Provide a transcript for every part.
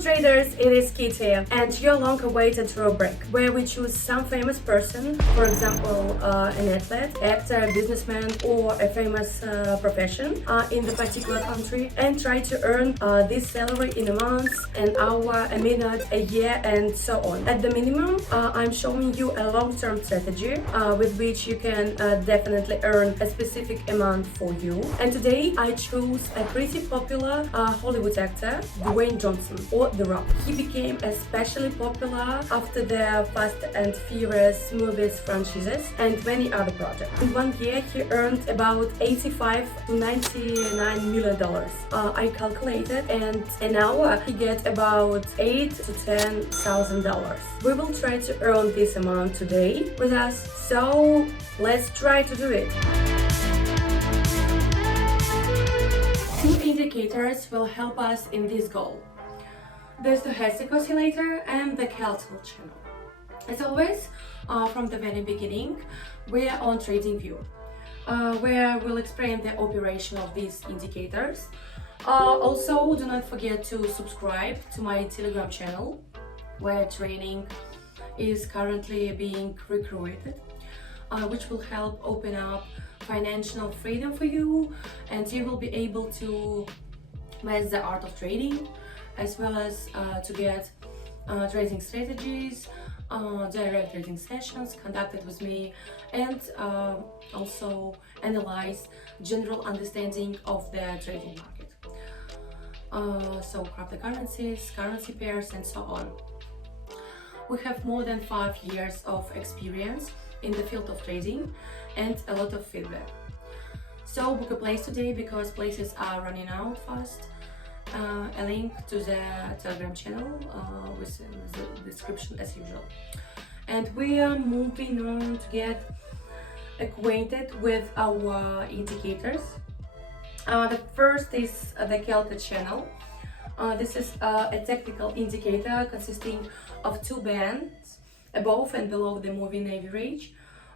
traders, it is Kitty and your long-awaited rubric where we choose some famous person, for example, an athlete, actor, businessman, or a famous profession in the particular country, and try to earn this salary in a month, an hour, a minute, a year, and so on. At the minimum, I'm showing you a long-term strategy with which you can definitely earn a specific amount for you. And today I chose a pretty popular Hollywood actor, Dwayne Johnson, or The Rock. He became especially popular after the Fast and Furious movies franchises and many other projects. In 1 year, he earned about $85 to $99 million. I calculated, and an hour he get about $8 to $10,000. We will try to earn this amount today with us, so let's try to do it. Two indicators will help us in this goal: the stochastic oscillator and the Keltl channel. As always, from the very beginning, we are on TradingView, where we'll explain the operation of these indicators. Also, do not forget to subscribe to my Telegram channel, where training is currently being recruited, which will help open up financial freedom for you, and you will be able to master the art of trading, as well as to get trading strategies, direct trading sessions conducted with me, and also analyze general understanding of the trading market. So cryptocurrencies, currency pairs, and so on. We have more than 5 years of experience in the field of trading and a lot of feedback. So book a place today because places are running out fast. A link to the Telegram channel with the description as usual. And we are moving on to get acquainted with our indicators. The first is the Keltl channel. This is a technical indicator consisting of two bands, above and below the moving average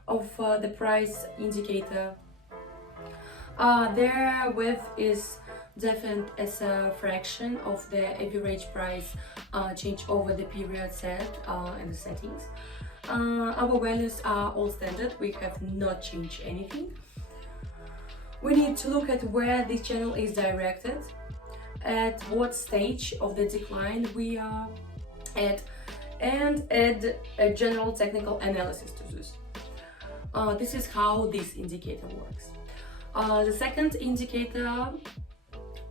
of the price indicator. Their width is defined as a fraction of the average price change over the period set in the settings. Our values are all standard, we have not changed anything. We need to look at where this channel is directed, at what stage of the decline we are at, and add a general technical analysis to this. This is how this indicator works. The second indicator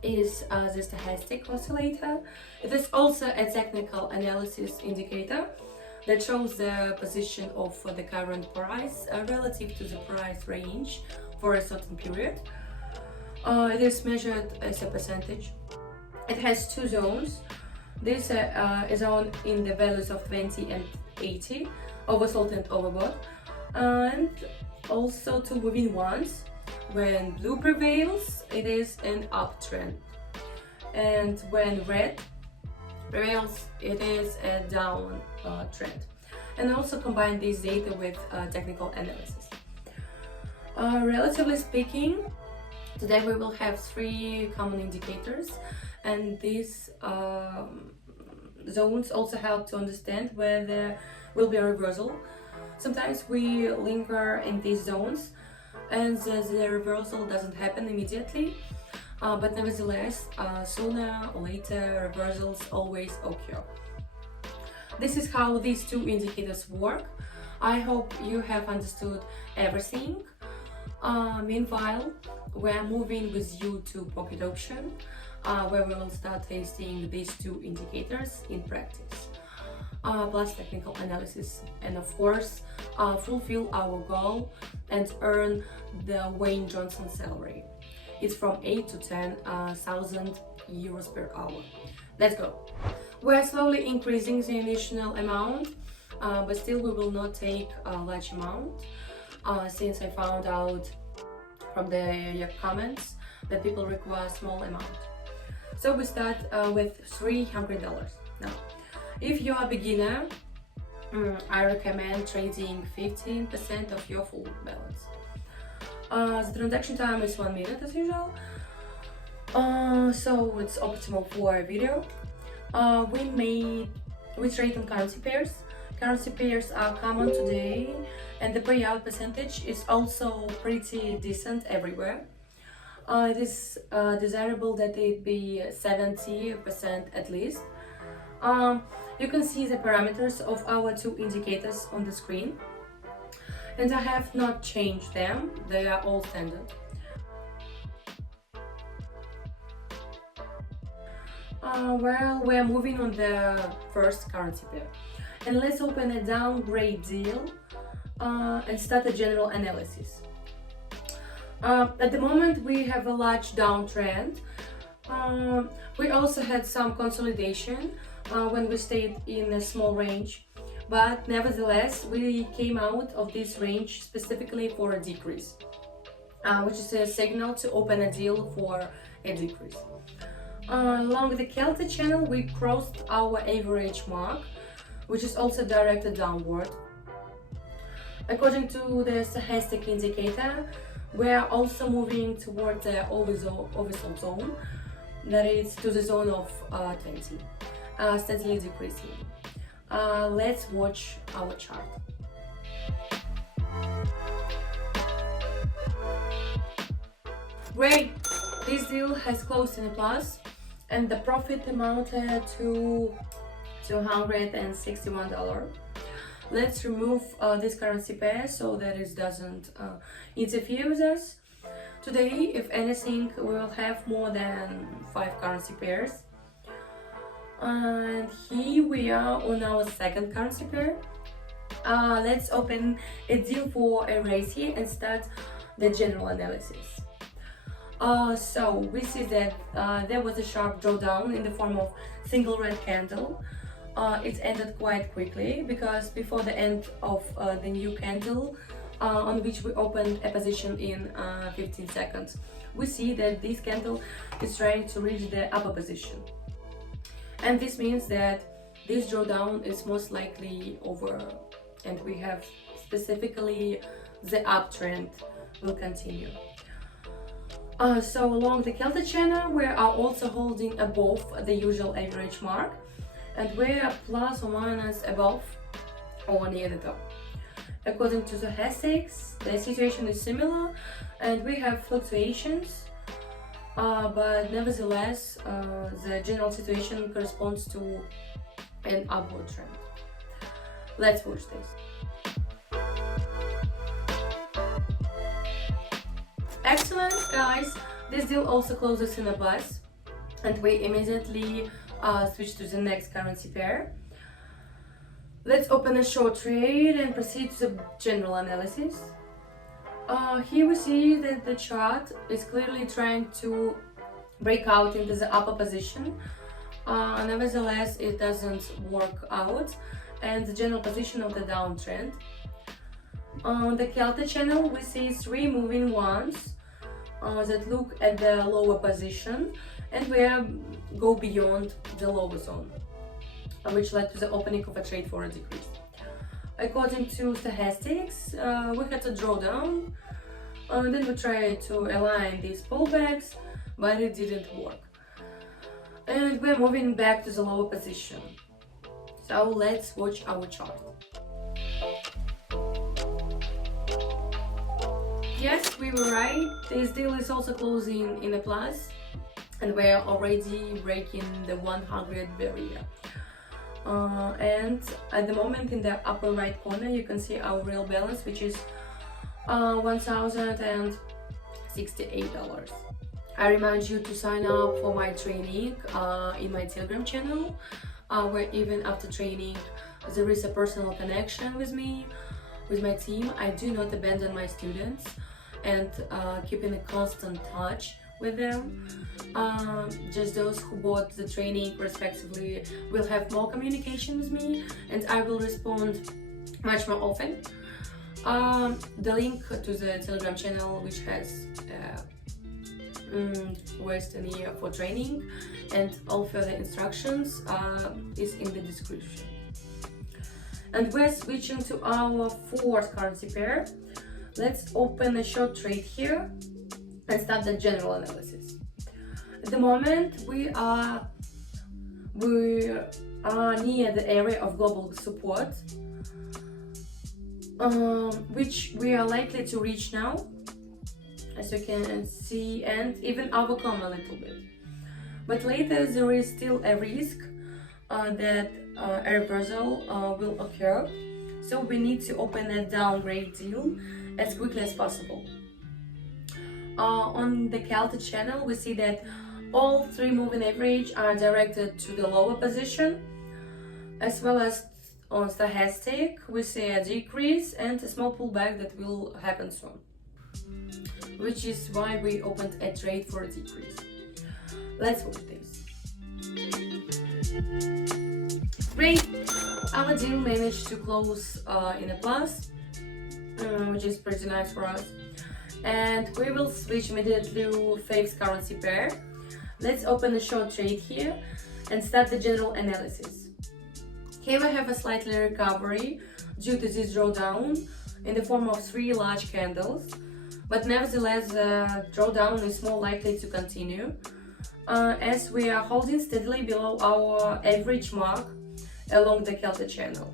is the stochastic oscillator. It is also a technical analysis indicator that shows the position of the current price relative to the price range for a certain period. It is measured as a percentage. It has two zones. This is on in the values of 20 and 80, oversold and overbought, and also two moving ones. When blue prevails, it is an uptrend, and when red prevails, it is a down trend. And also combine this data with technical analysis. Relatively speaking, today we will have three common indicators, and these zones also help to understand where there will be a reversal. Sometimes we linger in these zones and the reversal doesn't happen immediately, but nevertheless, sooner or later reversals always occur. This is how these two indicators work. I hope you have understood everything. Meanwhile, we're moving with you to pocket option, where we will start testing these two indicators in practice, plus technical analysis, and of course fulfill our goal and earn the Dwayne Johnson salary. It's from 8 to 10,000 euros per hour. Let's go. We're slowly increasing the initial amount, but still we will not take a large amount, since I found out from your comments that people require small amount. So we start with $300. Now, if you are a beginner, I recommend trading 15% of your full balance. The transaction time is 1 minute as usual, so it's optimal for a video. We trade on currency pairs. Currency pairs are common today, and the payout percentage is also pretty decent everywhere. It is desirable that it be 70% at least. You can see the parameters of our two indicators on the screen, and I have not changed them, they are all standard. Well, we're moving on the first currency pair, and let's open a downgrade deal and start a general analysis. At the moment we have a large downtrend. We also had some consolidation when we stayed in a small range, but nevertheless we came out of this range specifically for a decrease, which is a signal to open a deal for a decrease. Along the Kelta channel we crossed our average mark, which is also directed downward. According to the stochastic indicator, we are also moving toward the oversold zone, that is to the zone of 20, steadily decreasing. Let's watch our chart. Great! This deal has closed in a plus, and the profit amounted to $261. Let's remove this currency pair so that it doesn't interfere with us. Today, if anything, we will have more than 5 currency pairs. And here we are on our second currency pair. Let's open a deal for a raise here and start the general analysis. So we see that there was a sharp drawdown in the form of single red candle. It ended quite quickly because before the end of the new candle, on which we opened a position in 15 seconds, we see that this candle is trying to reach the upper position, and this means that this drawdown is most likely over, and we have specifically the uptrend will continue. So along the Kelta channel we are also holding above the usual average mark, and we are plus or minus above or near the top. According to the stochastics, the situation is similar and we have fluctuations, but nevertheless the general situation corresponds to an upward trend. Let's watch this. Excellent, guys! This deal also closes in a plus, and we immediately switch to the next currency pair. Let's open a short trade and proceed to the general analysis. Here we see that the chart is clearly trying to break out into the upper position. Nevertheless, it doesn't work out, and the general position of the downtrend. On the Kelta channel, we see 3 moving ones that look at the lower position, and we go beyond the lower zone, which led to the opening of a trade for a decrease. According to stochastics, we had a drawdown, then we tried to align these pullbacks, but it didn't work. And we're moving back to the lower position. So let's watch our chart. Yes, we were right. This deal is also closing in a plus, and we're already breaking the 100 barrier. And at the moment in the upper right corner you can see our real balance, which is $1,068. I remind you to sign up for my training in my Telegram channel, where even after training there is a personal connection with me, with my team. I do not abandon my students and keep in a constant touch with them. Just those who bought the training respectively will have more communication with me, and I will respond much more often. The link to the Telegram channel, which has questionnaire for training and all further instructions, is in the description. And we're switching to our fourth currency pair. Let's open a short trade here and start the general analysis. At the moment we are We are near the area of global support, which we are likely to reach now, as you can see, and even overcome a little bit. But later there is still a risk that a reversal will occur, so we need to open a downgrade deal as quickly as possible. On the Kelty channel, we see that all three moving average are directed to the lower position, as well as on stochastic we see a decrease and a small pullback that will happen soon, which is why we opened a trade for a decrease. Let's watch this. Great! Our deal managed to close in a plus, which is pretty nice for us. And we will switch immediately to fixed currency pair. Let's open a short trade here and start the general analysis. Here we have a slightly recovery due to this drawdown in the form of three large candles, but nevertheless the drawdown is more likely to continue as we are holding steadily below our average mark along the Kelty channel.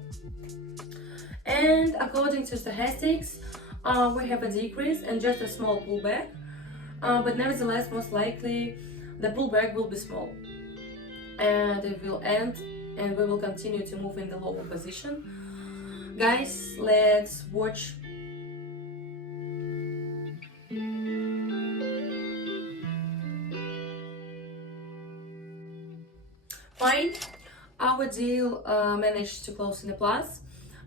And according to stochastics, we have a decrease and just a small pullback, but nevertheless most likely the pullback will be small and it will end and we will continue to move in the lower position. Guys, let's watch. Fine, our deal managed to close in a plus,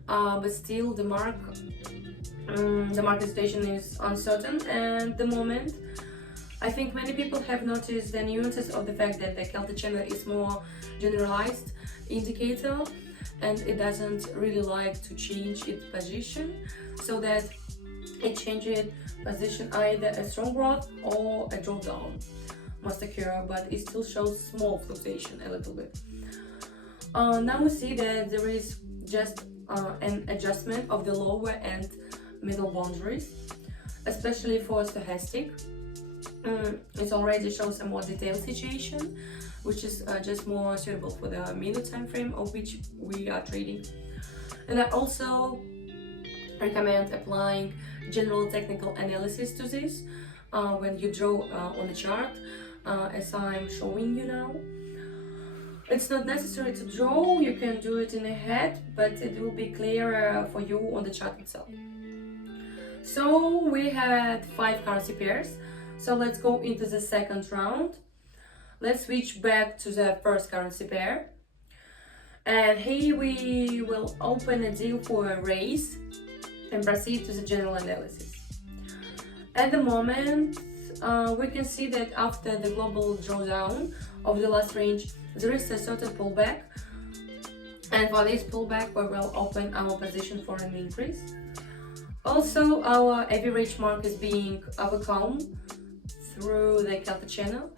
but still the market situation is uncertain at the moment. I think many people have noticed the nuances of the fact that the Kelty channel is more generalized indicator and it doesn't really like to change its position, so that it changes position either a strong growth or a drawdown must occur, but it still shows small fluctuation a little bit. Now we see that there is just an adjustment of the lower and middle boundaries, especially for stochastic. It already shows a more detailed situation, which is just more suitable for the minute time frame of which we are trading. And I also recommend applying general technical analysis to this when you draw on the chart, as I'm showing you now. It's not necessary to draw, you can do it in a head, but it will be clearer for you on the chart itself. So we had 5 currency pairs, so let's go into the second round. Let's switch back to the first currency pair, and here we will open a deal for a raise and proceed to the general analysis. At the moment we can see that after the global drawdown of the last range there is a certain pullback, and for this pullback we will open our position for an increase. Also, our average mark is being overcome through the Kelty channel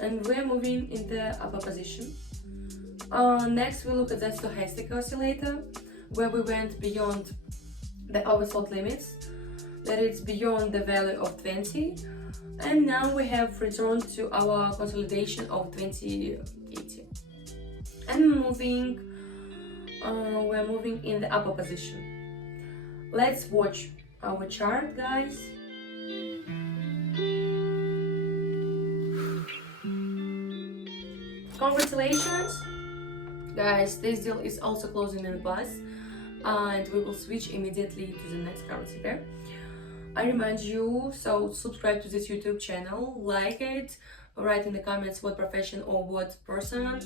and we're moving in the upper position. Next we look at the stochastic oscillator, where we went beyond the oversold limits, that it's beyond the value of 20, and now we have returned to our consolidation of 2080 and we're moving in the upper position. Let's watch our chart, guys. Congratulations, guys, this deal is also closing in a plus, and we will switch immediately to the next currency pair. I remind you, so subscribe to this YouTube channel, like it, write in the comments what profession or what person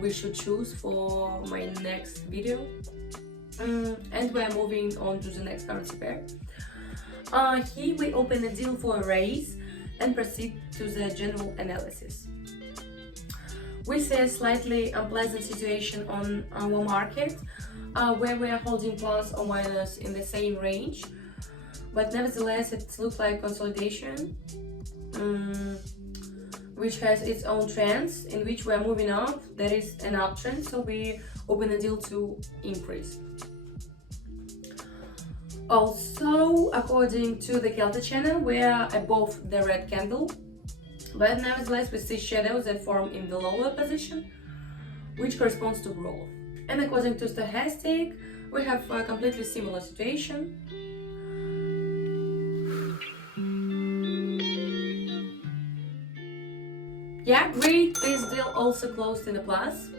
we should choose for my next video. And we are moving on to the next currency pair. Here we open a deal for a raise and proceed to the general analysis. We see a slightly unpleasant situation on our market, where we are holding plus or minus in the same range, but nevertheless it looks like consolidation, which has its own trends in which we are moving up. There is an uptrend, so we open a deal to increase. Also, according to the Kelty channel, we are above the red candle, but nevertheless we see shadows that form in the lower position, which corresponds to growth. And according to stochastic, we have a completely similar situation. Yeah, great. This deal also closed in a plus.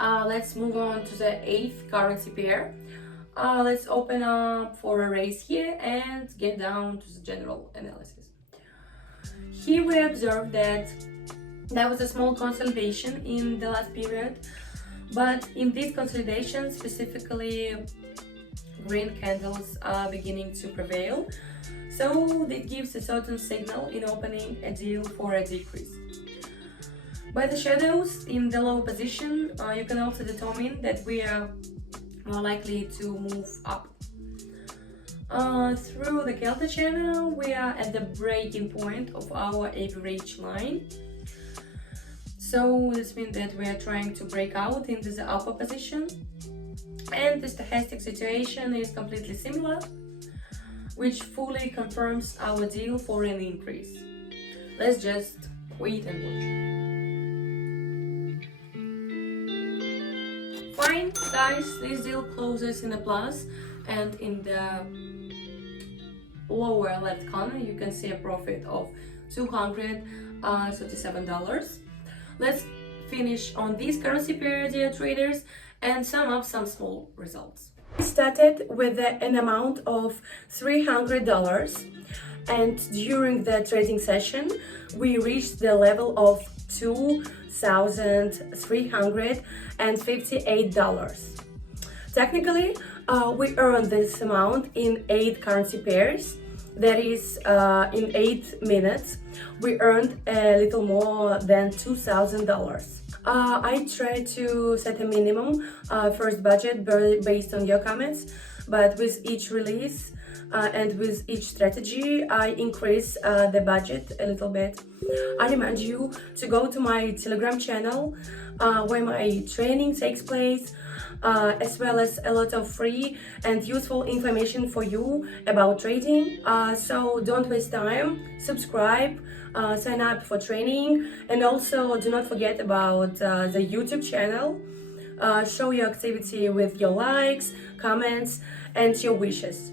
Let's move on to the 8th currency pair. Let's open up for a raise here and get down to the general analysis. Here we observe that there was a small consolidation in the last period, but in this consolidation specifically green candles are beginning to prevail, so that gives a certain signal in opening a deal for a decrease. By the shadows in the lower position, you can also determine that we are more likely to move up. Through the Kelta channel, we are at the breaking point of our average line. So this means that we are trying to break out into the upper position. And the stochastic situation is completely similar, which fully confirms our deal for an increase. Let's just wait and watch. Fine, guys, this deal closes in a plus, and in the lower left corner you can see a profit of $237. Let's finish on this currency pair, dear traders, and sum up some small results. We started with an amount of $300, and during the trading session we reached the level of $2,358. Technically, we earned this amount in 8 currency pairs. That is, in 8 minutes, we earned a little more than $2,000. I try to set a minimum first budget based on your comments, but with each release and with each strategy, I increase the budget a little bit. I remind you to go to my Telegram channel where my training takes place, as well as a lot of free and useful information for you about trading. So don't waste time, subscribe, sign up for training, and also do not forget about the YouTube channel. Show your activity with your likes, comments, and your wishes.